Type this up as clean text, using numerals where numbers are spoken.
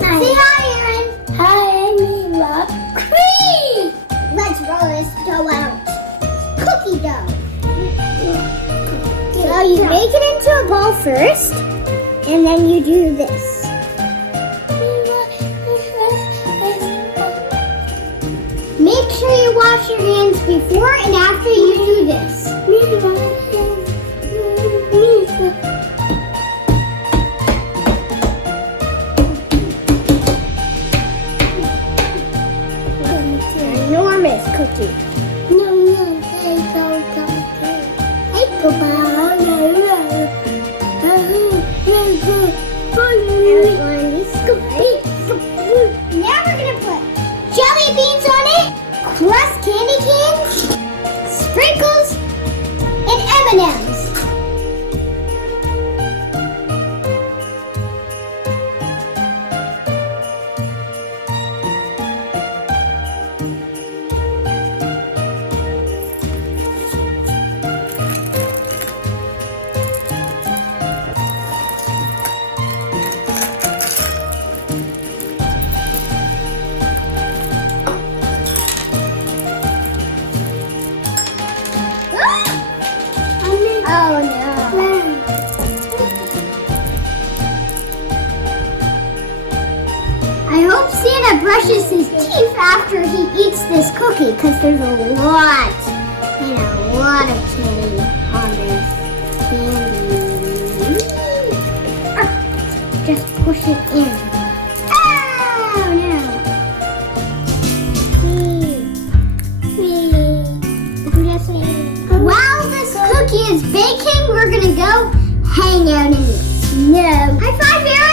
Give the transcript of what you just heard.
Say hi, Aaron. Hi, we love cream. Let's roll this dough out. Cookie dough. So you make it into a ball first, and then you do this. Make sure you wash your hands before and after you do this. Enormous cookie. Now we're gonna put jelly beans on it, crushed candy canes, sprinkles, and M&Ms. Oh no. I hope Santa brushes his teeth after he eats this cookie because there's a lot of candy on this candy. Just push it in. Oh no. While this cookie is baking, we're gonna go hang out in the snow. High five, Aaron!